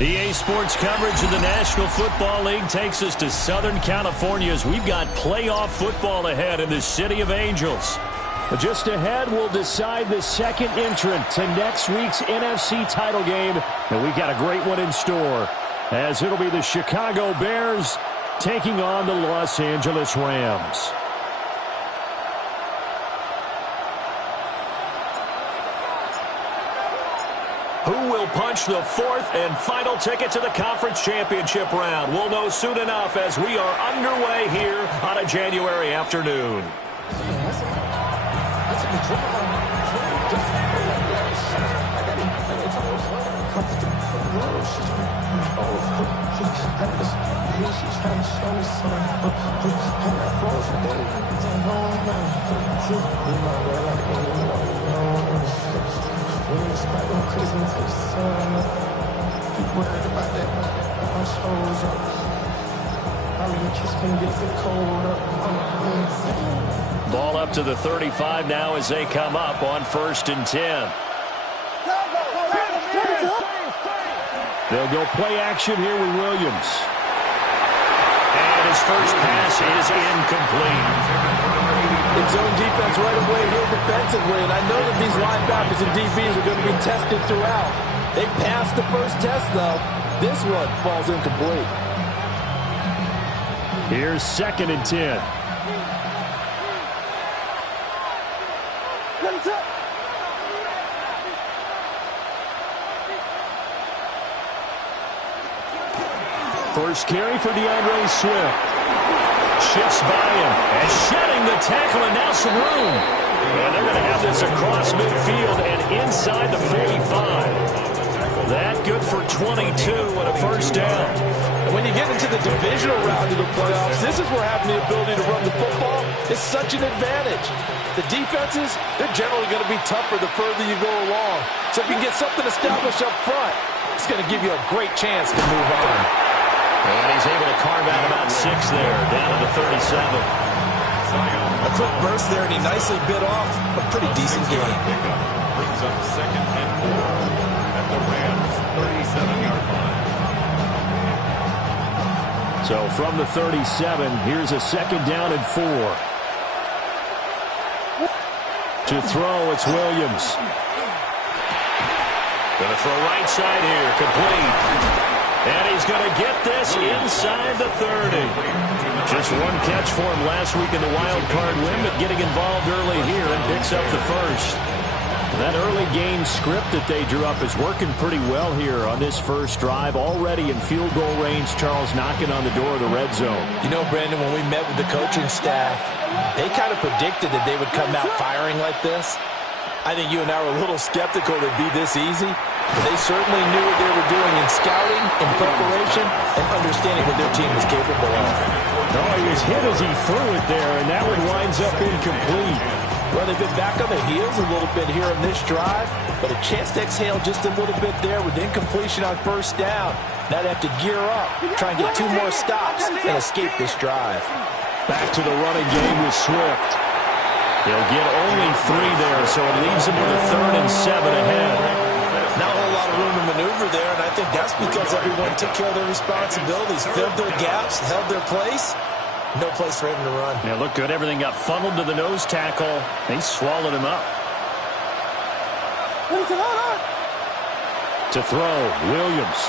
EA Sports coverage of the National Football League takes us to Southern California as we've got playoff football ahead in the City of Angels. But just ahead, we'll decide the second entrant to next week's NFC title game. And we've got a great one in store, as it'll be the Chicago Bears taking on the Los Angeles Rams. Who will punch the fourth and final ticket to the conference championship round? We'll know soon enough as we are underway here on a January afternoon. Ball up to the 35 now as they come up on 1st and 10. They'll go play action here with Williams. And his first pass is incomplete. It's zone defense right away here defensively, and I know that these linebackers and DBs are going to be tested throughout. They passed the first test, though. This one falls incomplete. Here's 2nd and 10. First carry for DeAndre Swift. Shifts by him and shedding the tackle, and now some room. And they're going to have this across midfield and inside the 45. That good for 22 and a first down. And when you get into the divisional round of the playoffs, this is where having the ability to run the football is such an advantage. The defenses, they're generally going to be tougher the further you go along. So if you can get something established up front, it's going to give you a great chance to move on. And he's able to carve out about 6 there, down to the 37. A quick burst there, and he nicely bit off a pretty decent game. Brings up 2nd and 4 at the Rams' 37-yard line. So from the 37, here's a 2nd down and 4. To throw, it's Williams. Going to throw right side here, complete. And he's going to get this inside the 30. Just one catch for him last week in the wild card win, but getting involved early here and picks up the first. That early game script that they drew up is working pretty well here on this first drive. Already in field goal range, Charles knocking on the door of the red zone. You know, Brandon, when we met with the coaching staff, they kind of predicted that they would come out firing like this. I think you and I were a little skeptical it'd be this easy. But they certainly knew what they were doing in scouting, in preparation, and understanding what their team was capable of. Oh, he was hit as he threw it there, and that one winds up incomplete. Well, they've been back on their heels a little bit here on this drive, but a chance to exhale just a little bit there with incompletion on first down. Now they have to gear up, try and get 2 more stops, and escape this drive. Back to the running game with Swift. He'll get only 3 there, so it leaves him with a 3rd and 7 ahead. Not a whole lot of room to maneuver there, and I think that's because everyone took care of their responsibilities, filled their gaps, held their place. No place for him to run. Yeah, looked good. Everything got funneled to the nose tackle. They swallowed him up. To throw, Williams.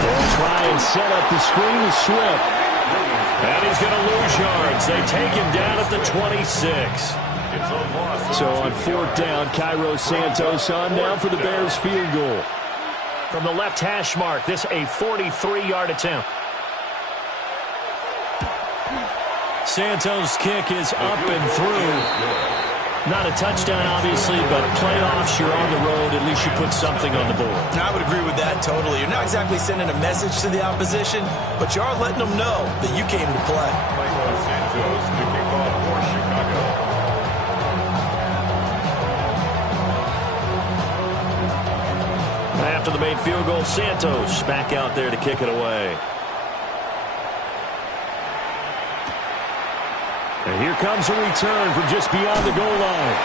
They'll try and set up the screen to Swift. And he's going to lose yards. They take him down at the 26. So on 4th down, Cairo Santos on now for the Bears field goal. From the left hash mark, this a 43-yard attempt. Santos' kick is up and through. Not a touchdown, obviously, but playoffs, you're on the road. At least you put something on the board. I would agree with that totally. You're not exactly sending a message to the opposition, but you are letting them know that you came to play. Santos to kick off for Chicago. After the made field goal, Santos back out there to kick it away. And here comes a return from just beyond the goal line.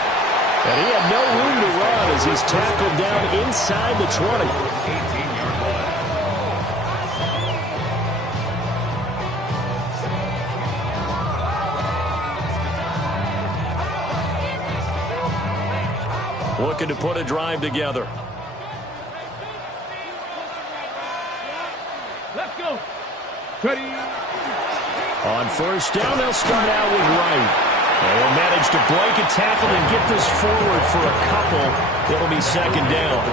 And he had no room to run as he's tackled down inside the 20. 18-yard line. Looking to put a drive together. Let's go. Ready. On first down, they'll start out with Wright. And they'll manage to break a tackle and get this forward for a couple. It'll be second down.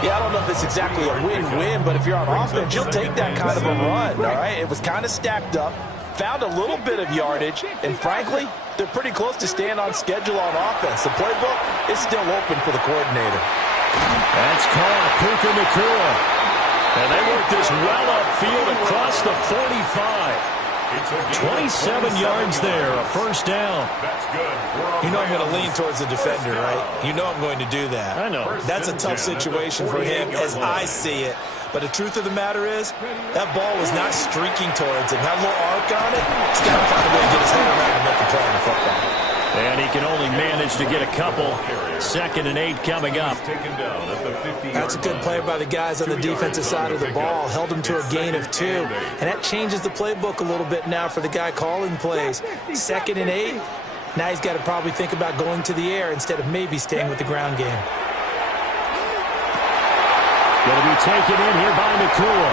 Yeah, I don't know if it's exactly a win-win, but if you're on offense, you'll take that kind of a run, all right? It was kind of stacked up, found a little bit of yardage, and frankly, they're pretty close to staying on schedule on offense. The playbook is still open for the coordinator. That's caught. Puka Nacua. And they work this well upfield across the 45. 27 yards there, a first down. That's good. You know I'm going to lean towards the defender, right? You know I'm going to do that. I know. That's a tough situation for him as I see it. But the truth of the matter is, that ball was not streaking towards him. Had a little arc on it. He's got to find a way to get his head around and make the play on the football. And he can only manage to get a couple. 2nd and 8 coming up. That's a good play by the guys on the defensive side of the ball. Held him to a gain of 2. And that changes the playbook a little bit now for the guy calling plays. 2nd and 8. Now he's got to probably think about going to the air instead of maybe staying with the ground game. Going to be taken in here by Nacua.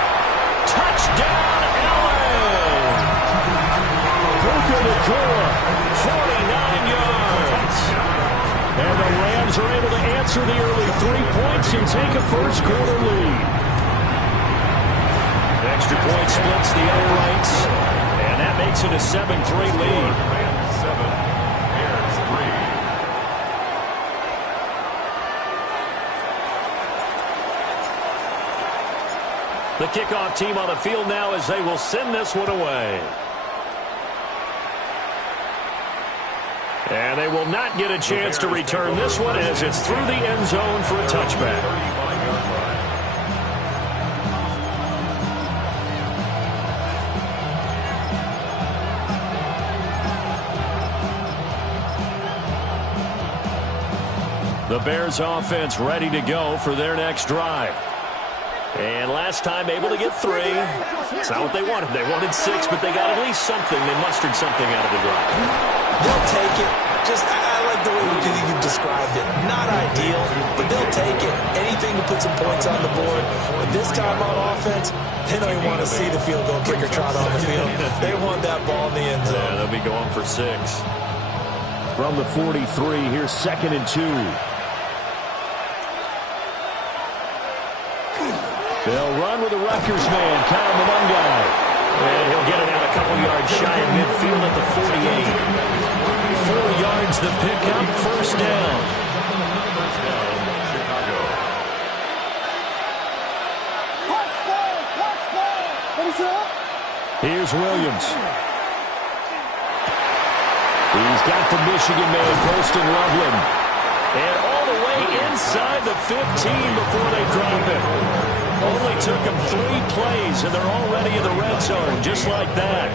Touchdown, Allen! Puka Nacua. 49 yards. And the Rams are able to answer the early 3 points and take a first-quarter lead. Extra point splits the uprights, and that makes it a 7-3 lead. Rams 7, Bears 3. The kickoff team on the field now as they will send this one away. And they will not get a chance to return this one as it's through the end zone for a touchback. 35-yard line. The Bears offense ready to go for their next drive. And last time able to get 3. It's not what they wanted. They wanted 6, but they got at least something. They mustered something out of the drive. They'll take it. I like the way you've described it. Not ideal, but they'll take it. Anything to put some points on the board. But this time on offense, they don't even want to see the field goal kicker trot on the field. They want that ball in the end zone. Yeah, they'll be going for 6. From the 43, here's 2nd and 2. They'll run with the Rutgers man, Kyle Mamungai. And he'll get it out a couple yards shy of midfield at the 48. 4 yards the pickup, first down. Chicago. Here's Williams. He's got the Michigan man posting Loveland. And all the way inside the 15 before they drop it. Only took them 3 plays, and they're already in the red zone, just like that.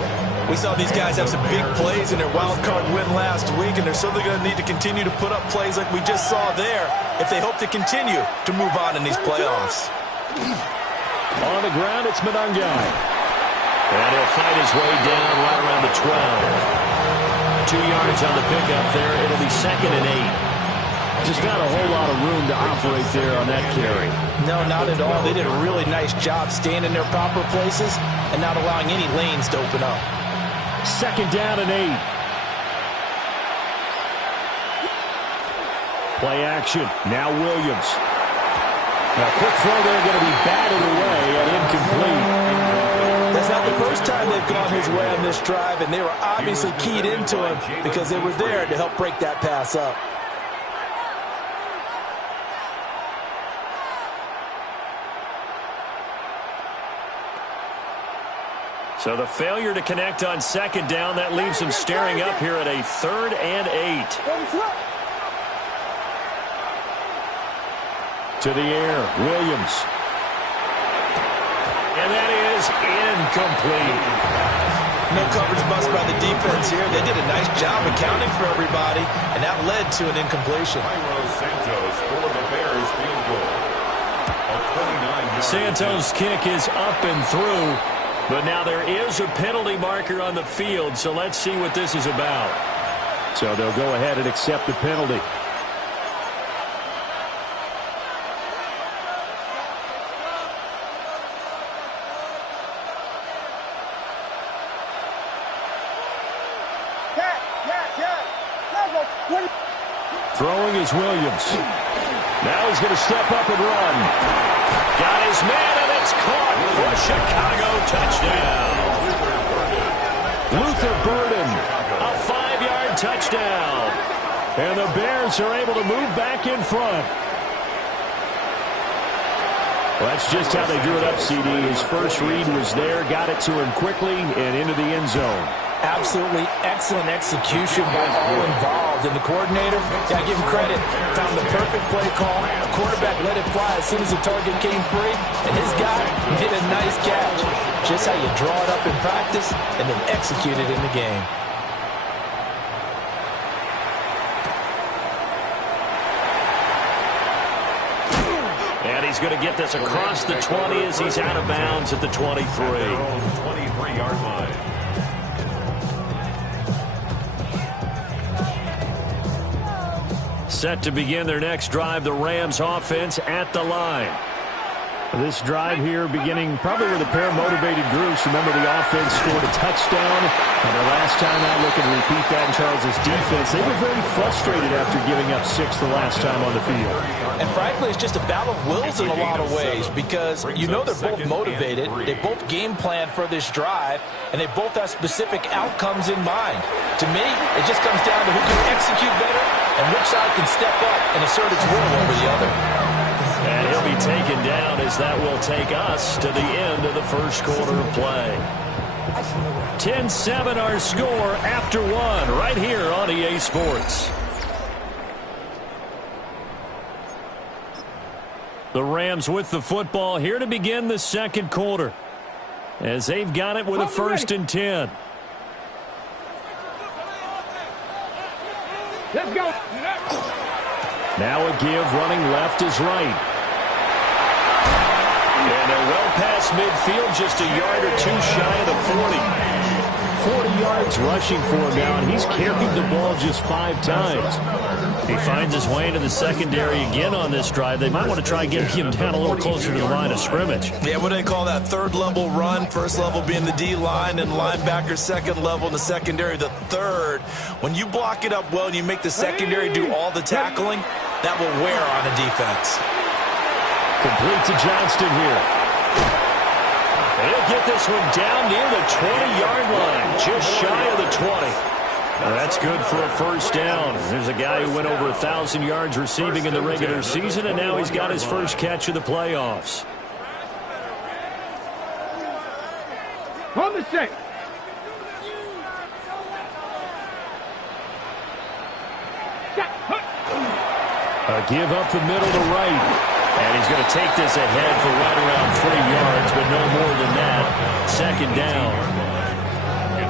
We saw these guys have some big plays in their wild card win last week, and they're certainly going to need to continue to put up plays like we just saw there if they hope to continue to move on in these playoffs. On the ground, it's Madungai. And he'll fight his way down right around the 12. 2 yards on the pickup there. It'll be 2nd and 8. Just not a whole lot of room to operate there on that carry. No, not at all. They did a really nice job staying in their proper places and not allowing any lanes to open up. 2nd down and 8. Play action. Now Williams. Now, quick throw there, going to be batted away and incomplete. That's not the first time they've gone his way on this drive, and they were obviously keyed into him because they were there to help break that pass up. So the failure to connect on second down, that leaves him staring up here at a 3rd and 8. To the air, Williams. And that is incomplete. No coverage bust by the defense here. They did a nice job accounting for everybody, and that led to an incompletion. Santos for the Bears field goal. Santos' kick is up and through. But now there is a penalty marker on the field, so let's see what this is about. So they'll go ahead and accept the penalty. Throwing is Williams. Now he's going to step up and run. Got his man, and it's caught for Chicago touchdown. Luther Burden, a 5-yard touchdown. And the Bears are able to move back in front. Well, that's just how they drew it up, CD. His first read was there, got it to him quickly, and into the end zone. Absolutely excellent execution by all involved. And the coordinator, got to give him credit, found the perfect play call. The quarterback let it fly as soon as the target came free. And his guy did a nice catch. Just how you draw it up in practice and then execute it in the game. And he's going to get this across the 20 as he's out of bounds at the 23. 23-yard line. Set to begin their next drive, the Rams offense at the line. This drive here beginning probably with a pair of motivated groups. Remember, the offense scored a touchdown. And the last time I look and repeat that in Charles' defense, they were very frustrated after giving up 6 the last time on the field. And frankly, it's just a battle of wills in a lot of ways because you know they're both motivated. They both game plan for this drive, and they both have specific outcomes in mind. To me, it just comes down to who can execute better and which side can step up and assert its will over the other. And he'll be taken down as that will take us to the end of the first quarter of play. 10-7 our score after one right here on EA Sports. The Rams with the football here to begin the second quarter as they've got it with a 1st and 10. Let's go. Now a give, running left is right. And they're well past midfield, just a yard or two shy of the 40. 40 yards rushing for him now, and he's carried the ball just 5 times. He finds his way into the secondary again on this drive. They might want to try getting him down a little closer to the line of scrimmage. Yeah, what do they call that? 3rd level run, 1st level being the D-line, and linebacker 2nd level in the secondary, the 3rd. When you block it up well and you make the secondary do all the tackling, that will wear on a defense. Complete to Johnston here. And he'll get this one down near the 20-yard line, just shy of the 20. Well, that's good for a 1st down. There's a guy who went over 1,000 yards receiving in the regular season, and now he's got his first catch of the playoffs. On the set. A give up the middle to right. And he's going to take this ahead for right around 3 yards, but no more than that. 2nd down.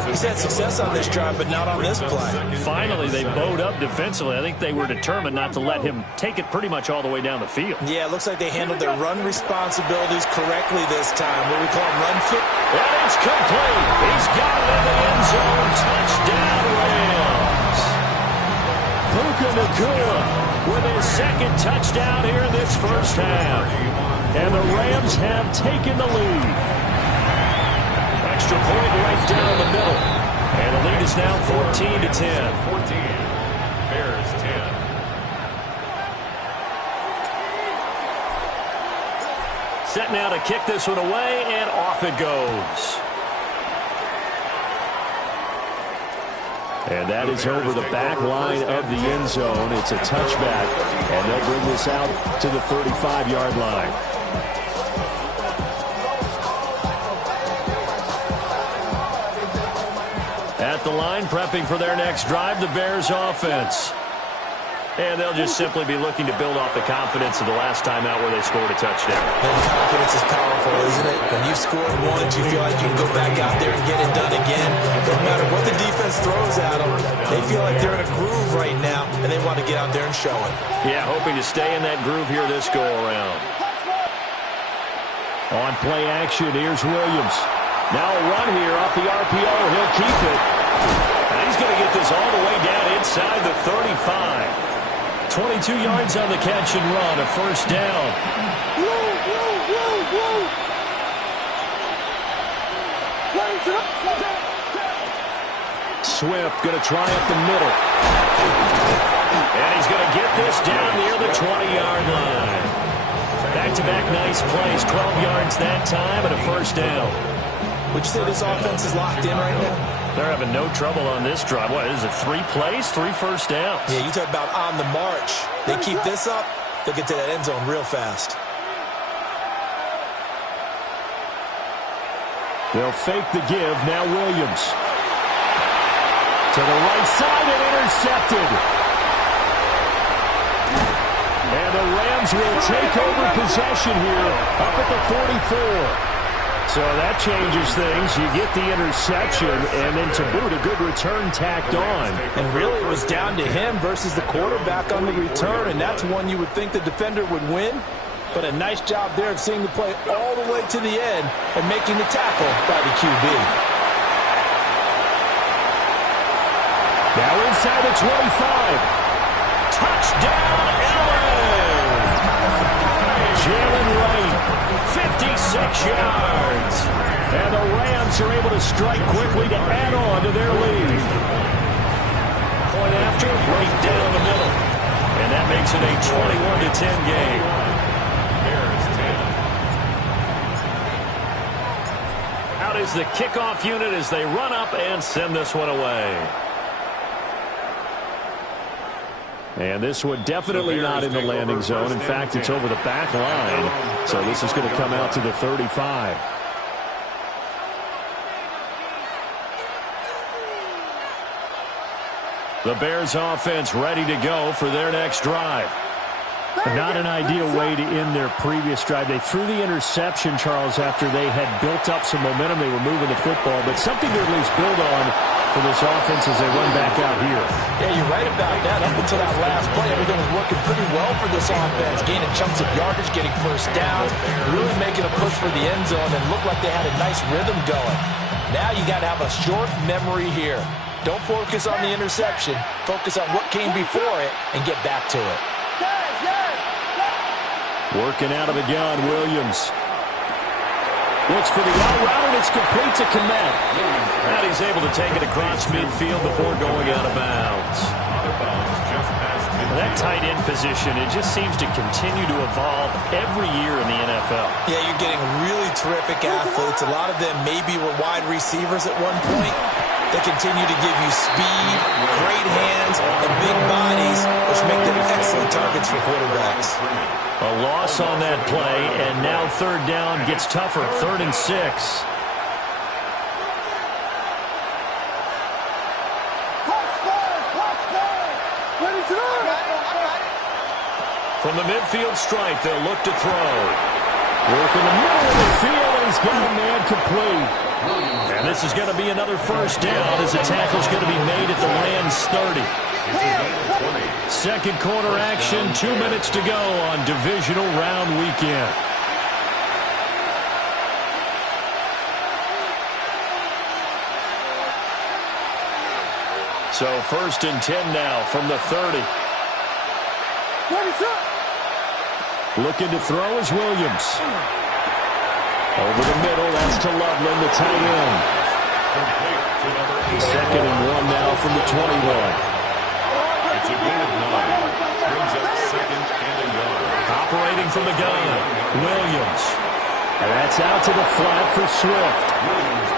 He's had success on this drive, but not on this play. Finally, they bowed up defensively. I think they were determined not to let him take it pretty much all the way down the field. Yeah, it looks like they handled their run responsibilities correctly this time. What do we call them, run fit? And it's complete. He's got it in the end zone. Touchdown, Rams. Puka Nacua with his 2nd touchdown here in this first half. And the Rams have taken the lead. Extra point right down the middle. And the lead is now 14-10. 14. Bears 10. Set now to kick this one away, and off it goes. And that is over the back line of the end zone. It's a touchback, and they'll bring this out to the 35-yard line. At the line, prepping for their next drive, the Bears offense. And they'll just simply be looking to build off the confidence of the last time out where they scored a touchdown. And confidence is powerful, isn't it? When you've scored once, you feel like you can go back out there and get it done again. No matter what the defense throws at them, they feel like they're in a groove right now, and they want to get out there and show it. Yeah, hoping to stay in that groove here this go-around. On play action, here's Williams. Now a run here off the RPO. He'll keep it. And he's going to get this all the way down inside the 35. 22 yards on the catch and run, a first down. Swift going to try up the middle. And he's going to get this down near the 20-yard line. Back-to-back nice plays, 12 yards that time, and a first down. Would you say this offense is locked in right now? They're having no trouble on this drive. What is it, 3 plays, 3 first downs? Yeah, you talk about on the march. They keep this up, they'll get to that end zone real fast. They'll fake the give. Now Williams. To the right side and intercepted. And the Rams will take over possession here up at the 44. So that changes things. You get the interception, and then to boot, a good return tacked on. And really, it was down to him versus the quarterback on the return, and that's one you would think the defender would win. But a nice job there of seeing the play all the way to the end and making the tackle by the QB. Now inside the 25. Touchdown, Allen! Jalen Wright, 56 yards. And the Rams are able to strike quickly to add on to their lead. Point after, right down the middle. And that makes it a 21-10 game. Bears 10. Out is the kickoff unit as they run up and send this one away. And this one definitely not in the landing zone. In fact, it's over the back line. So this is going to come out to the 35. The Bears offense ready to go for their next drive. Not an ideal way to end their previous drive. They threw the interception, Charles, after they had built up some momentum. They were moving the football, but something to at least build on for this offense as they run back out here. Yeah, you're right about that. Up until that last play, everything was working pretty well for this offense. Gaining chunks of yardage, getting first downs, really making a push for the end zone, and looked like they had a nice rhythm going. Now you got to have a short memory here. Don't focus on the interception. Focus on what came before it and get back to it. Working out of the gun, Williams. Looks for the out route, and it's complete to Komet. And he's able to take it across midfield before going out of bounds. That tight end position, it just seems to continue to evolve every year in the NFL. Yeah, you're getting really terrific athletes. A lot of them maybe were wide receivers at one point. They continue to give you speed, great hands, and big bodies, which make them excellent targets for quarterbacks. A loss on that play, and now third down gets tougher. 3rd and 6. From the midfield stripe, they'll look to throw. Work in the middle of the field, and he's got a man complete. And this is going to be another first down as the tackle's going to be made at the Rams 30. Second quarter action, 2 minutes to go on divisional round weekend. So 1st and 10 now from the 30. Looking to throw is Williams. Over the middle, that's to Loveland, the tight end. 2nd and 1 now from the 21. It's a gain of 9. Brings up 2nd and a yard. Operating from the gun, Williams. And that's out to the flat for Swift.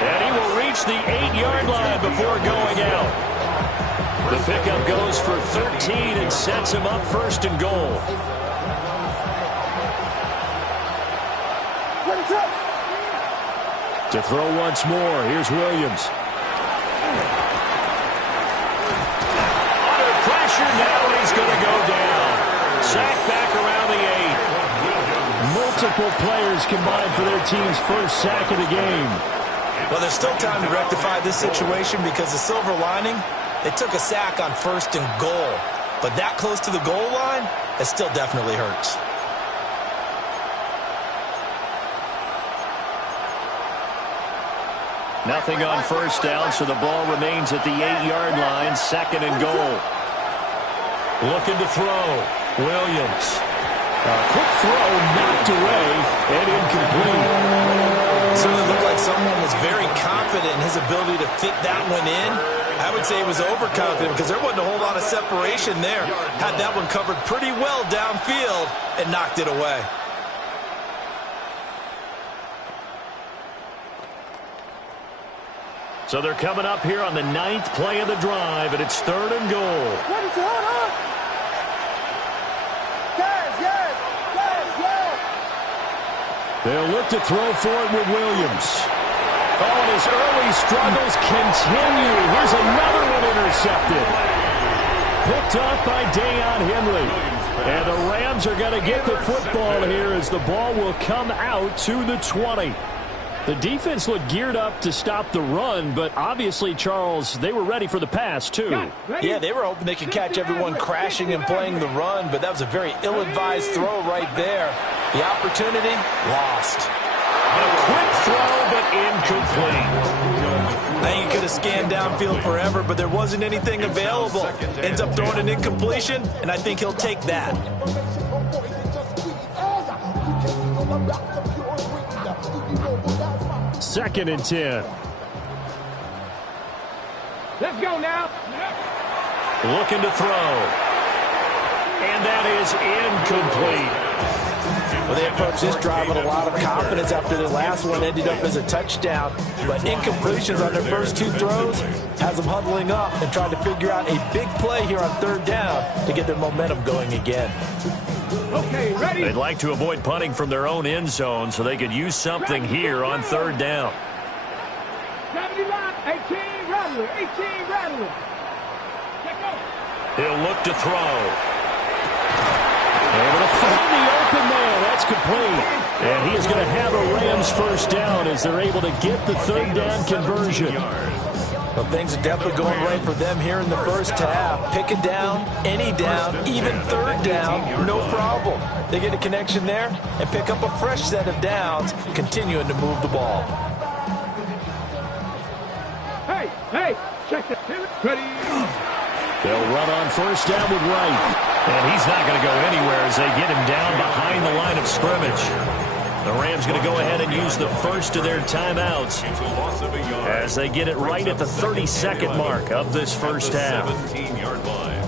And he will reach the 8-yard line before going out. The pickup goes for 13 and sets him up first and goal. To throw once more, here's Williams. Under pressure now, and he's going to go down. Sacked back around the 8. Multiple players combined for their team's first sack of the game. Well, there's still time to rectify this situation because the silver lining, they took a sack on first and goal. But that close to the goal line, it still definitely hurts. Nothing on first down, so the ball remains at the 8-yard line, second and goal. Looking to throw. Williams. A quick throw knocked away and incomplete. Certainly looked like someone was very confident in his ability to fit that one in. I would say he was overconfident because there wasn't a whole lot of separation there. Had that one covered pretty well downfield and knocked it away. So they're coming up here on the 9th play of the drive, and it's third and goal. They'll look to throw for it with Williams. Oh, and his early struggles continue. Here's another one intercepted. Picked up by Deion Henry. And the Rams are going to get the football here as the ball will come out to the 20. The defense looked geared up to stop the run, but obviously, Charles, they were ready for the pass, too. Yeah, they were hoping they could catch everyone crashing and playing the run, but that was a very ill-advised throw right there. The opportunity, lost. A quick throw, but incomplete. I think he could have scanned downfield forever, but there wasn't anything available. Ends up throwing an incompletion, and I think he'll take that. Second and 10. Let's go now. Looking to throw. And that is incomplete. Well, they approached this drive with a lot of confidence after their last one ended up as a touchdown. But incompletions on their first 2 throws has them huddling up and trying to figure out a big play here on third down to get their momentum going again. Okay, ready? They'd like to avoid punting from their own end zone so they could use something here on third down. 79, 18, rattler, 18, rattler. He'll look to throw. Able to find the open man. That's complete. And he is going to have a Rams first down as they're able to get the third down conversion. Well, things are definitely going right for them here in the first half. Pick a down, any down, even third down, no problem. They get a connection there and pick up a fresh set of downs, continuing to move the ball. Hey, check this. Ready? They'll run on first down with Wright. And he's not going to go anywhere as they get him down behind the line of scrimmage. The Rams going to go ahead and use the first of their timeouts as they get it right at the 32nd mark of this first half. 17-yard line.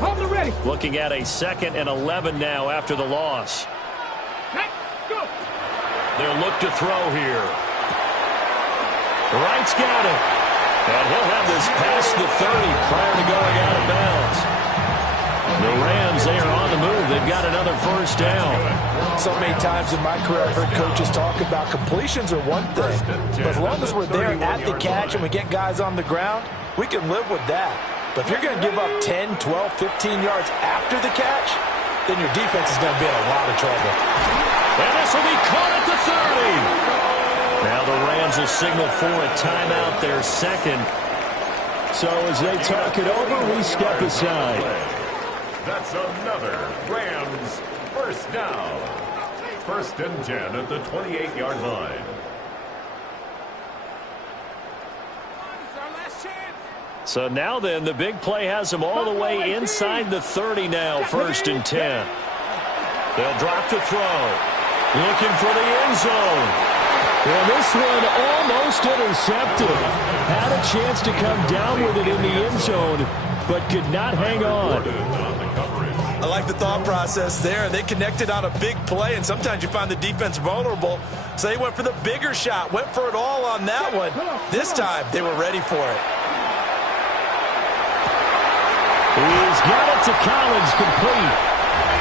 Hold it ready. Looking at a 2nd and 11 now after the loss. Hey, go. They'll look to throw here. Wright's got it. And he'll have this past the 30 prior to going out of bounds. The Rams, they are on the move. They've got another first down. So many times in my career I've heard coaches talk about completions are one thing. But as long as we're there at the catch and we get guys on the ground, we can live with that. But if you're going to give up 10, 12, 15 yards after the catch, then your defense is going to be in a lot of trouble. And this will be caught at the 30. Now the Rams will signal for a timeout, their second. So as they talk it over, we step aside. That's another Rams first down. 1st and 10 at the 28-yard line. So now then, the big play has them all the way inside the 30 now, 1st and 10. They'll drop to throw. Looking for the end zone. Well, this one almost intercepted. Had a chance to come down with it in the end zone, but could not hang on. I like the thought process there. They connected on a big play, and sometimes you find the defense vulnerable. So they went for the bigger shot, went for it all on that one. This time, they were ready for it. He's got it to Collins, complete.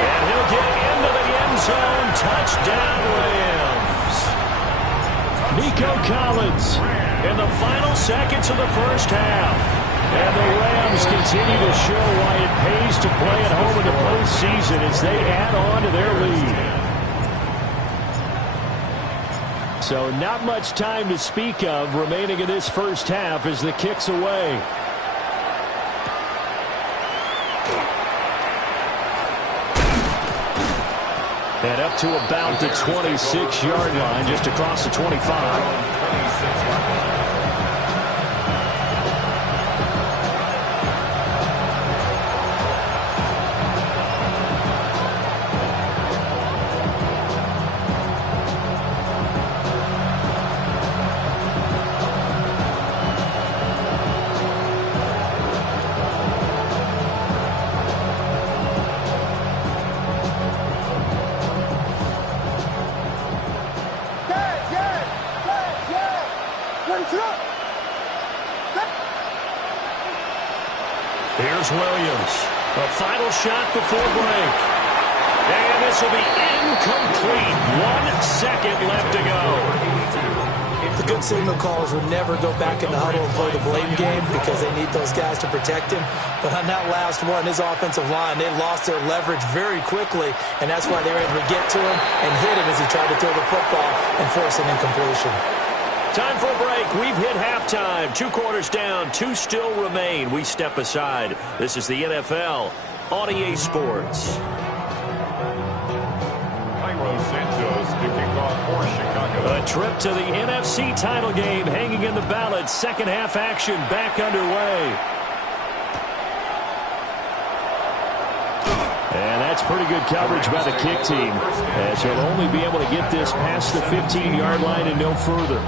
And he'll get into the end zone. Touchdown, Rams. Nico Collins in the final seconds of the first half. And the Rams continue to show why it pays to play at home in the postseason as they add on to their lead. So not much time to speak of remaining in this first half as the kick's away. And up to about the 26-yard line, just across the 25. Here's Williams. A final shot before break. And this will be incomplete. 1 second left to go. The good signal callers would never go back in the huddle and play the blame game because they need those guys to protect him. But on that last one, his offensive line, they lost their leverage very quickly, and that's why they were able to get to him and hit him as he tried to throw the football and force an incompletion. Time for a break. We've hit halftime. 2 quarters down. 2 still remain. We step aside. This is the NFL on EA Sports. A trip to the NFC title game hanging in the balance. Second half action back underway. And that's pretty good coverage by the kick team, as he'll only be able to get this past the 15-yard line and no further.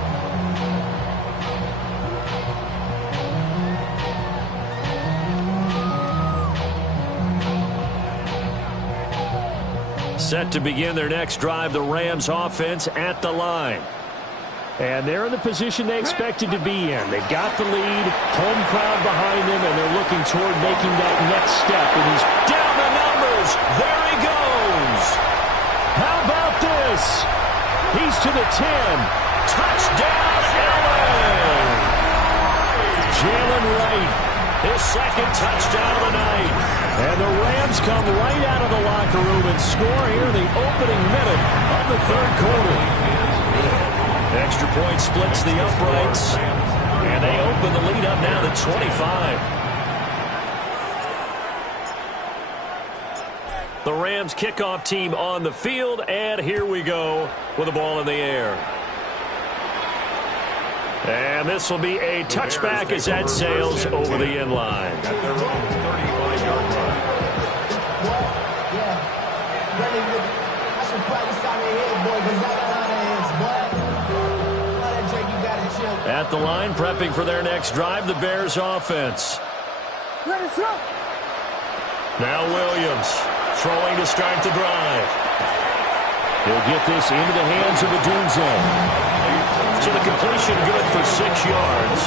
Set to begin their next drive, the Rams offense at the line. And they're in the position they expected to be in. They've got the lead, home crowd behind them, and they're looking toward making that next step. And he's down the numbers. There he goes. How about this? He's to the 10. Touchdown, LA. Jalen Wright, his second touchdown of the night. And the Rams come right out of the locker room and score here in the opening minute of the third quarter. Extra point splits the uprights. And they open the lead up now to 25. The Rams kickoff team on the field. And here we go with the ball in the air. And this will be a touchback as that sails over the end line. At their own 35-yard line. At the line, prepping for their next drive, the Bears offense. Now Williams throwing to start the drive. He'll get this into the hands of Adunze. So the completion good for 6 yards.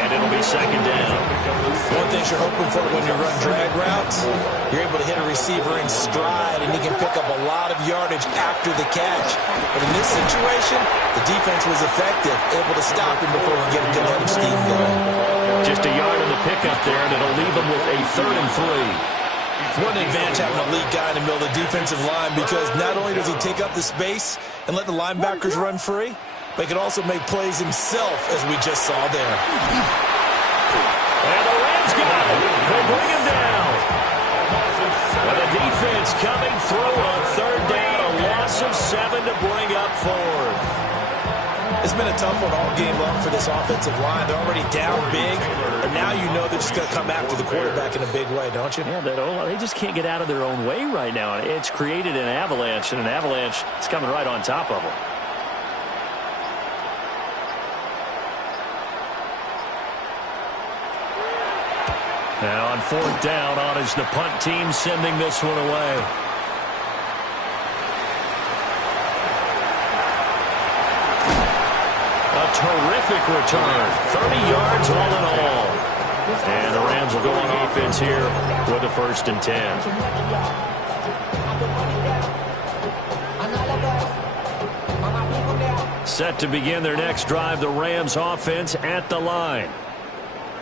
And it'll be second down. One thing you're hoping for when you run drag routes, you're able to hit a receiver in stride, and he can pick up a lot of yardage after the catch. But in this situation, the defense was effective, able to stop him before he get a good head of steam going. Just a yard in the pickup there, and it'll leave him with a 3rd and 3. What an advantage having a lead guy in the middle of the defensive line, because not only does he take up the space and let the linebackers run free, but he can also make plays himself, as we just saw there. And the Rams got it. They bring him down. And the defense coming through on 3rd down, a loss of 7 to bring up 4th. It's been a tough one all game long for this offensive line. They're already down big, and now you know they're just going to come after the quarterback in a big way, don't you? Yeah, they just can't get out of their own way right now. It's created an avalanche, and an avalanche is coming right on top of them. And on fourth down, on is the punt team sending this one away. A terrific return. 30 yards all in all. And the Rams will go on offense here with a 1st and 10. Set to begin their next drive, the Rams offense at the line.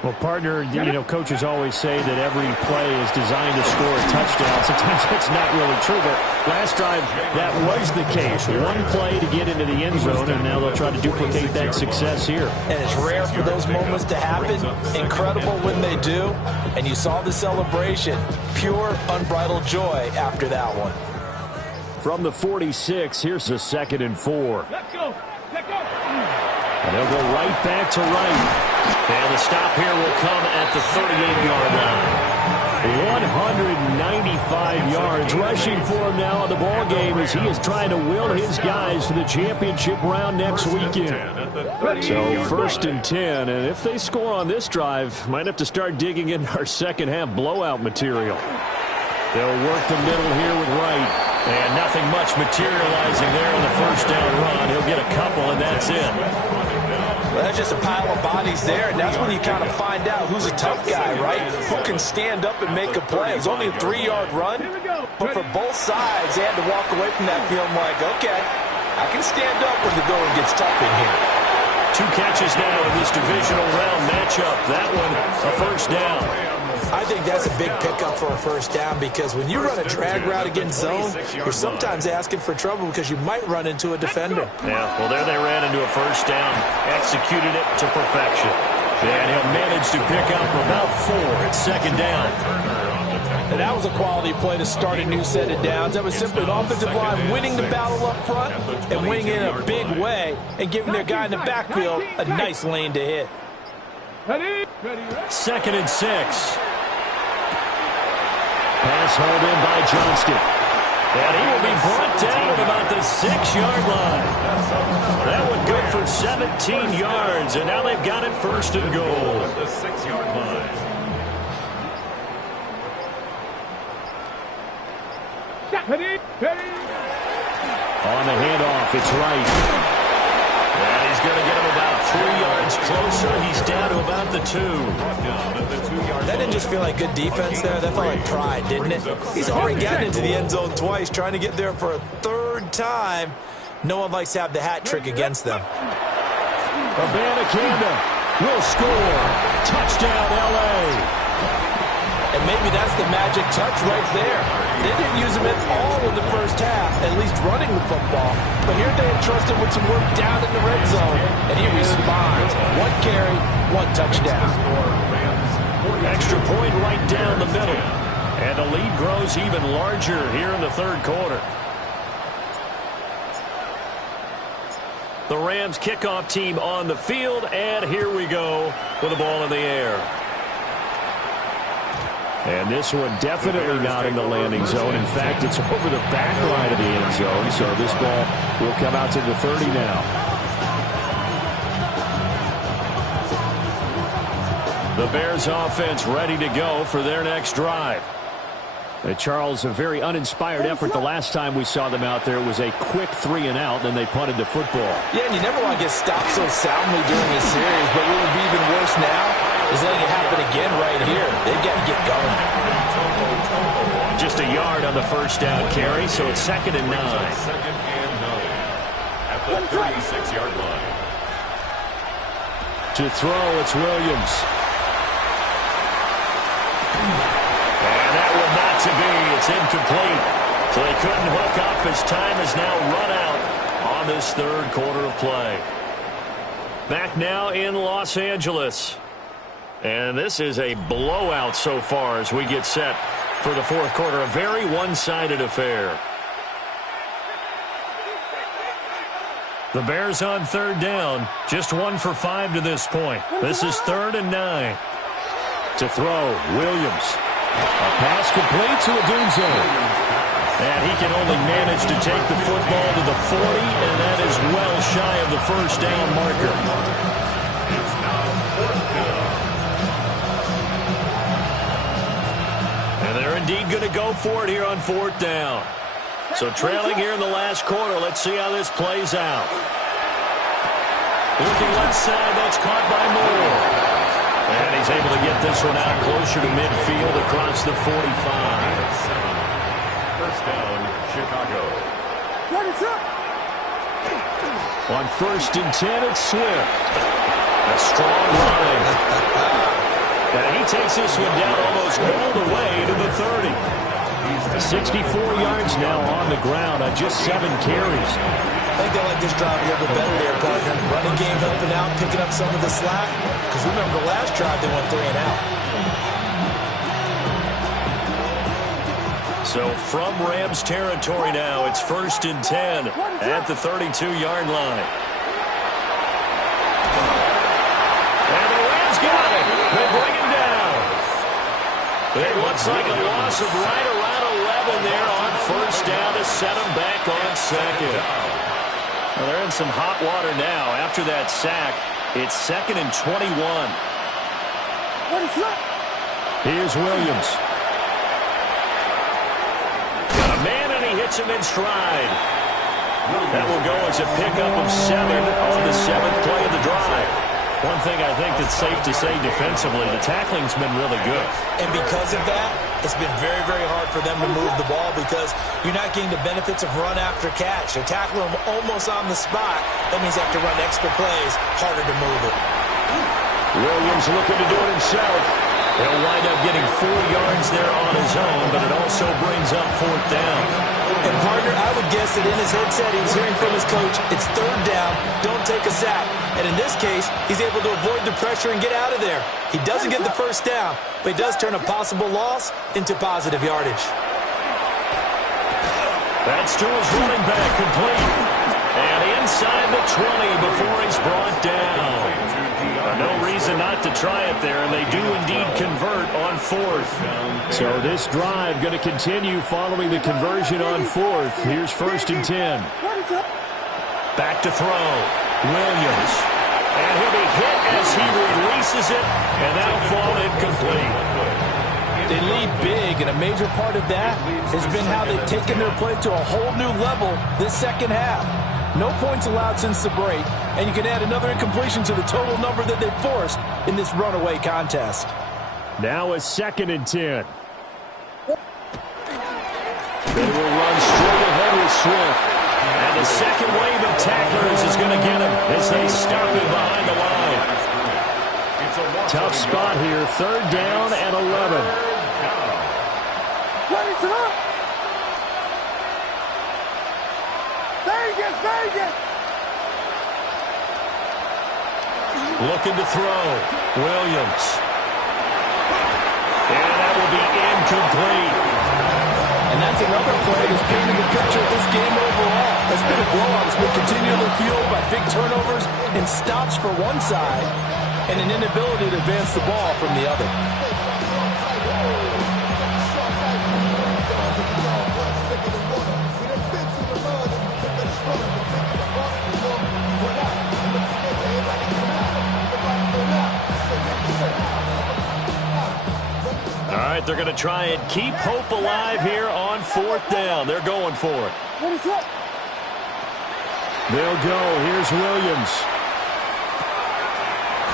Well, partner, coaches always say that every play is designed to score a touchdown. Sometimes that's not really true, but last drive, that was the case. One play to get into the end zone, and now they'll try to duplicate that success here. And it's rare for those moments to happen. Incredible when they do. And you saw the celebration. Pure, unbridled joy after that one. From the 46, here's the 2nd and 4. Let's go. Let's go. And they'll go right back to right. And the stop here will come at the 38-yard line. 195 yards rushing for him now in the ball game as he is trying to will his guys to the championship round next weekend. So 1st and 10, and if they score on this drive, might have to start digging into our second half blowout material. They'll work the middle here with Wright. And nothing much materializing there on the 1st down run. He'll get a couple, and that's it. Well, that's just a pile of bodies there, and that's when you kind of find out who's a tough guy, right? Who can stand up and make a play. It's only a 3-yard run, but for both sides, they had to walk away from that feeling like, okay, I can stand up when the going gets tough in here. 2 catches now in this divisional round matchup. That one, a 1st down. I think that's a big pickup for a 1st down because when you run a drag route against zone, you're sometimes asking for trouble because you might run into a defender. Yeah, well, there they ran into a 1st down, executed it to perfection. And he'll manage to pick up about 4 at 2nd down. And that was a quality play to start a new set of downs. That was simply an offensive line winning the battle up front and winning in a big way and giving their guy in the backfield a nice lane to hit. 2nd and 6. Pass hauled in by Johnston. And he will be brought down at about the 6-yard line. That one good for 17 yards, and now they've got it 1st and goal. The 6-yard line. On the handoff, it's Wright. And he's going to get him about 3 yards closer. He's down to about the 2. That didn't just feel like good defense there. That felt like pride, didn't it? He's already gotten into the end zone twice, trying to get there for a 3rd time. No one likes to have the hat trick against them. Abanikanda will score. Touchdown, L.A. And maybe that's the magic touch right there. They didn't use him at all in the 1st half, at least running the football. But here they entrust him with some work down in the red zone, and he responds. 1 carry, 1 touchdown. Extra point right down the middle. And the lead grows even larger here in the 3rd quarter. The Rams kickoff team on the field, and here we go with the ball in the air. And this one definitely not in the landing zone. In fact, it's over the back line of the end zone, so this ball will come out to the 30 now. The Bears offense ready to go for their next drive. Charles, a very uninspired effort the last time we saw them out there. It was a quick 3 and out, then they punted the football. Yeah, and you never want to get stopped so soundly during this series, but what would be even worse now is letting it happen again right here. They've got to get going. Just a yard on the 1st down carry, so it's 2nd and 9. 2nd and 9 at the 36-yard line. To throw, it's Williams. And that one not to be. It's incomplete. So they couldn't hook up as time has now run out on this 3rd quarter of play. Back now in Los Angeles. And this is a blowout so far as we get set for the 4th quarter. A very one-sided affair. The Bears on 3rd down. Just 1 for 5 to this point. This is 3rd and 9. To throw, Williams. A pass complete to Odunze. And he can only manage to take the football to the 40, and that is well shy of the 1st down marker. It's now 4th down. And they're indeed going to go for it here on 4th down. So trailing here in the last quarter. Let's see how this plays out. Looking left side, that's caught by Moore. And he's able to get this one out closer to midfield across the 45. 1st down, Chicago. On 1st and 10, it's Swift. A strong line. And he takes this one down almost all the way to the 30. 64 yards now on the ground on just 7 carries. I think they like this drive a little bit better there, partner. Running game helping out, picking up some of the slack. Because remember, the last drive they went 3 and out. So from Rams territory now, it's 1st and 10 at the 32-yard line. And the Rams got it. They bring him down. It looks like a loss of right around 11 there on 1st down to set him back on 2nd. Well, they're in some hot water now. After that sack, it's 2nd and 21. Here's Williams. Got a man, and he hits him in stride. That will go as a pickup of 7 on the 7th play of the drive. One thing I think that's safe to say defensively, the tackling's been really good. And because of that, it's been very, very hard for them to move the ball because you're not getting the benefits of run after catch. They're tackling them almost on the spot. That means they have to run extra plays, harder to move it. Williams looking to do it himself. He'll wind up getting 4 yards there on his own, but it also brings up 4th down. And, partner, I would guess that in his headset he was hearing from his coach, it's 3rd down, don't take a sack. And in this case, he's able to avoid the pressure and get out of there. He doesn't get the 1st down, but he does turn a possible loss into positive yardage. That's to his running back, complete. And inside the 20 before he's brought down. No reason not to try it there, and they do indeed convert on 4th. So this drive going to continue following the conversion on 4th. Here's 1st and 10. Back to throw. Williams. And he'll be hit as he releases it, and that'll fall incomplete. They lead big, and a major part of that has been how they've taken their play to a whole new level this 2nd half. No points allowed since the break, and you can add another incompletion to the total number that they forced in this runaway contest. Now a 2nd and 10. They will run straight ahead with Swift. And the second wave of tacklers is going to get him as they stop him behind the line. Tough spot here. 3rd down and 11. Looking to throw. Williams. And that will be incomplete. And that's another play that's painting the picture of this game overall. It's been a blowout. It's been continually fueled by big turnovers and stops for one side and an inability to advance the ball from the other. All right, they're going to try and keep hope alive here on 4th down. They're going for it. They'll go. Here's Williams.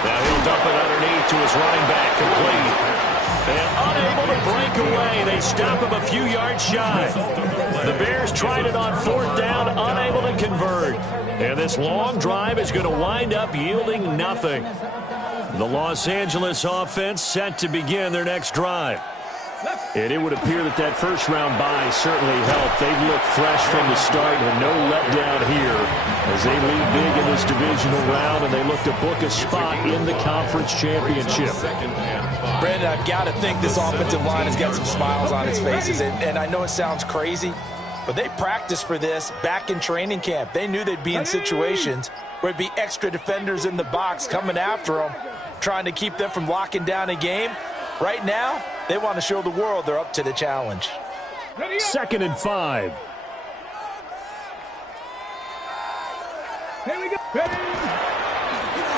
Now he'll dump it underneath to his running back, complete. And unable to break away. They stop him a few yards shy. The Bears tried it on 4th down, unable to convert. And this long drive is going to wind up yielding nothing. The Los Angeles offense set to begin their next drive. And it would appear that that first-round bye certainly helped. They've looked fresh from the start and no letdown here as they lead big in this divisional round and they look to book a spot in the conference championship. Brandon, I've got to think this offensive line has got some smiles on its faces. And I know it sounds crazy, but they practiced for this back in training camp. They knew they'd be in situations where it'd be extra defenders in the box coming after them, trying to keep them from locking down a game. Right now, they want to show the world they're up to the challenge. 2nd and 5. Here we go.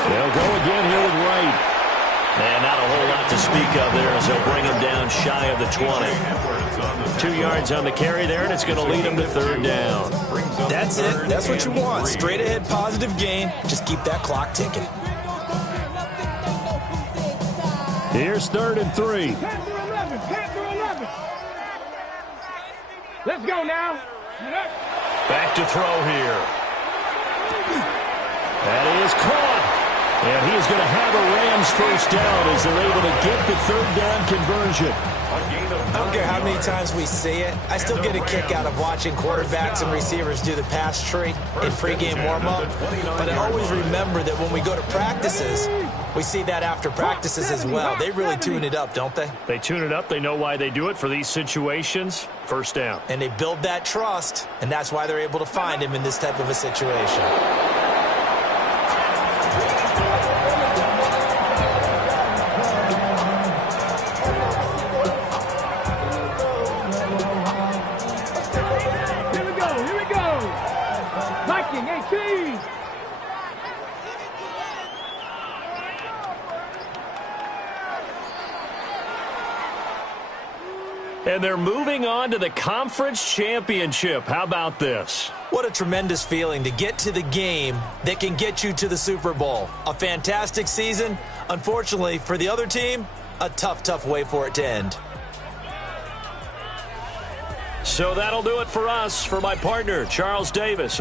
They'll go again here with Wright. And not a whole lot to speak of there as they'll bring him down shy of the 20. 2 yards on the carry there, and it's going to lead him to third down. That's it. That's what you want. Straight ahead, positive gain. Just keep that clock ticking. Here's 3rd and 3. Panther 11. Let's go now. Back to throw here. That is caught. And he is going to have a Rams first down as they're able to get the 3rd down conversion. I don't care how many times we see it. I still get a kick out of watching quarterbacks and receivers do the pass tree in pregame warm-up. But I always remember that when we go to practices, we see that after practices as well. They really tune it up, don't they? They tune it up. They know why they do it for these situations. First down. And they build that trust, and that's why they're able to find him in this type of a situation. And they're moving on to the conference championship. How about this? What a tremendous feeling to get to the game that can get you to the Super Bowl. A fantastic season. Unfortunately, for the other team, a tough way for it to end. So that'll do it for us. For my partner, Charles Davis. And